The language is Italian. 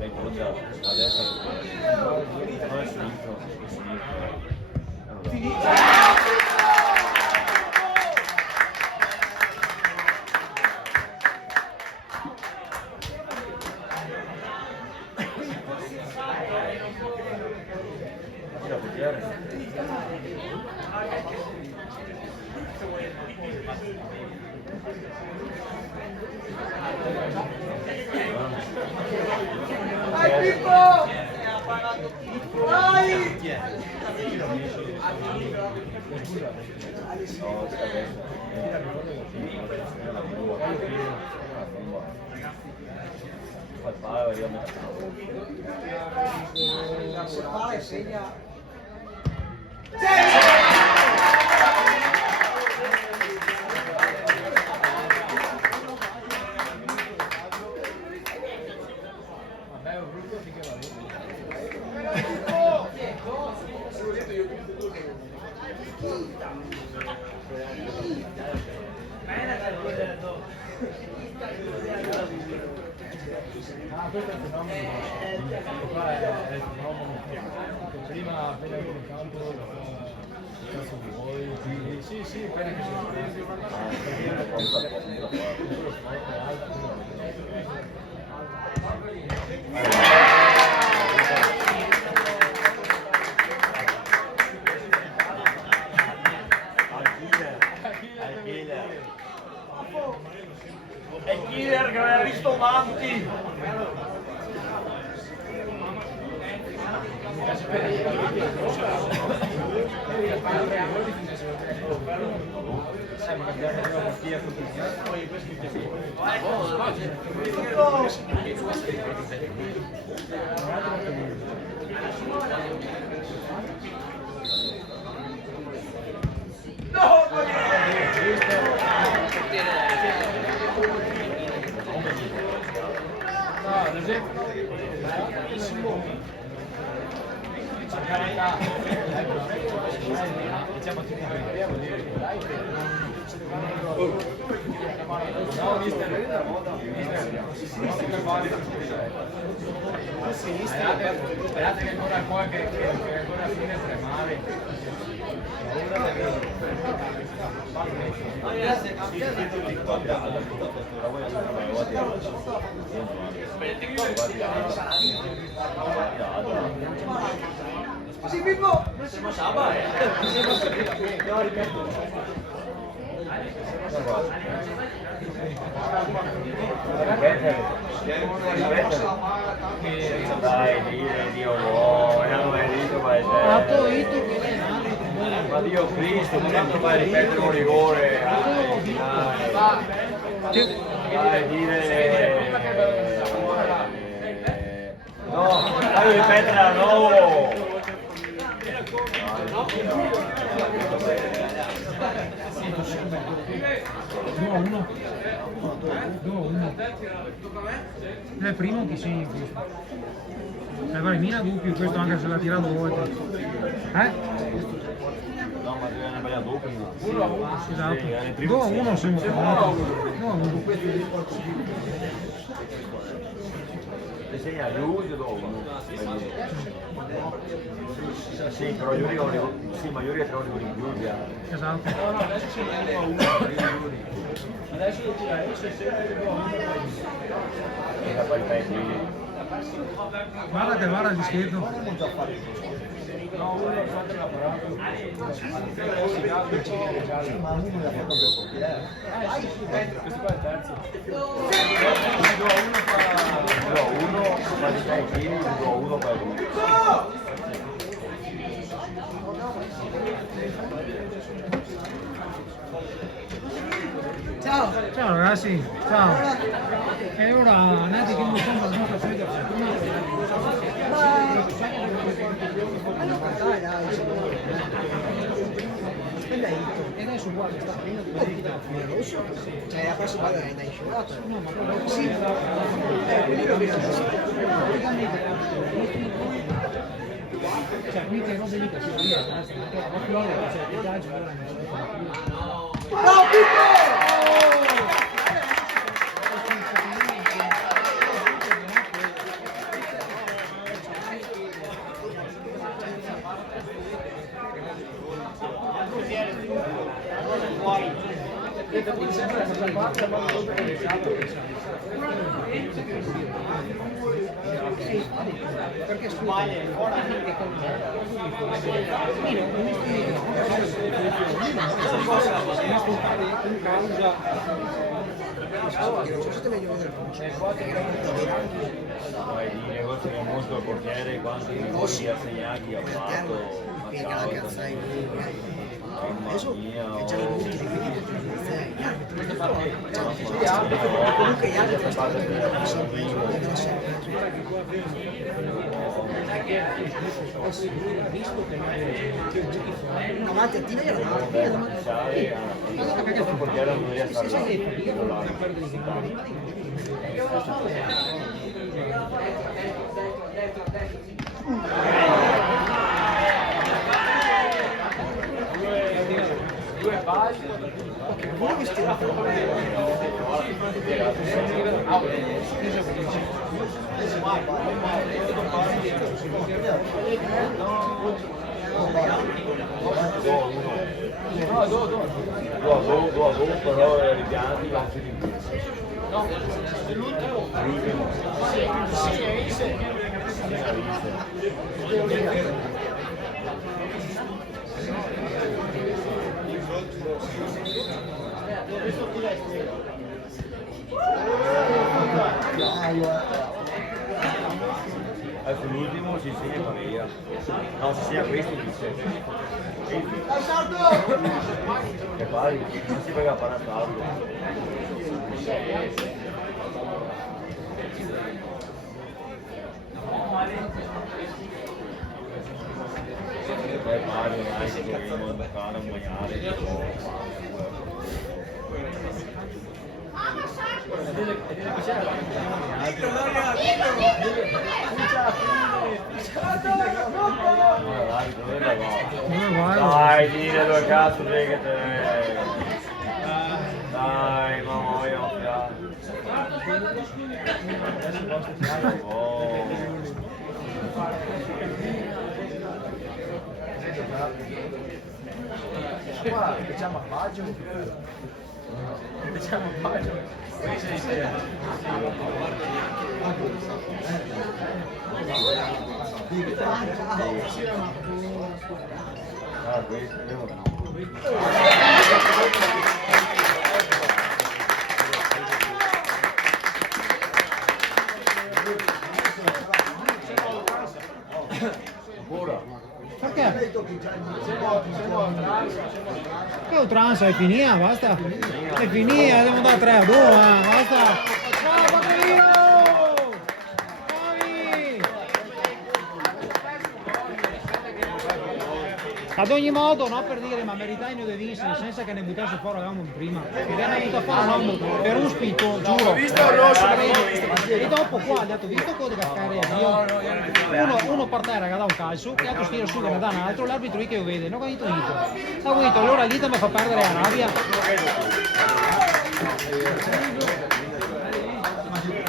Ecco già, adesso non è finito, è finito. Dai Pippo! Dai! Se pare segna. Questo è il fenomeno, qua è il fenomeno, prima appena in campo, cazzo vuoi, sì, appena che sono è il killer che aveva visto Manti. ad esempio, diciamo tutti no, mister, sperate che ancora qua che ancora fine tremare. Sì, Pippo! Siamo Saba, No, ripeto. Dai, Dio no, non è detto ma Dio Cristo, non tanto fai ripetere un rigore. Dai, dire. No, fai ripetere a nuovo. 2-1. È il primo che segna questo. Guarda, Mina doppio questo anche se l'ha tirato volte. No, ma deve sbagliare doppio. Esatto. 2-1 siamo fermati. 2-1. Se segna lui, uno. Sì, però io ricordo, sì, ma io ricordo in Giulia. Esatto. Adesso lo tirai, se Guarda il dischetto. No, uno ha fatto l'apparato. Ma uno l'ha fatto per portiere. Questo qua è il terzo. 2-1 fa di 6 kg, 2-1 per lui. Ciao! Ciao ragazzi, ciao. E ora andate che non sono la nostra solita e adesso guarda, sta prima di fine rosso, cioè la prossima volta è insciolato. No, ma proprio sì, quindi lo vedo cioè, mica robe lì che si via, ma Flore, cioè, il viaggio ora non si fa più. Bravo Pippo! Quindi sempre la parte ma non che perché scusa, ora che Poi di negozi che mostro al portiere quanti rigori assegnati ha fatto, adesso mia, che c'è l'ultimo comunque gli altri davanti a Tina era il portiere non riesce a stare due pali dopo però ripianti non si ripianti. no l'ultimo Adesso l'ultimo si insegna famiglia. No, si insegna questo dice. Che pari? Non si paga para saldo. Poi pari, anche che vengono da cara un maiale. Dai, dire dove cazzo che te. Dai, mamma voglio un fiato. Oh. qua facciamo a maggio facciamo a maggio Ah, questo devo. Perché? Che oltranza è finita, basta. È finita, devo andare 3-2, basta. Ciao Paperino! Ad ogni modo, no per dire, ma meritai di vincere, nel senso che ne buttasse fuori avevamo prima. Che ne butta fuori no, per un spinto, giuro. E dopo qua, gli altro visto cosa cascare uno per terra che dà un calcio, l'altro stira su che ne dà un altro, l'arbitro che io vede, non ho detto. Ha detto, allora lì mi fa perdere la rabbia.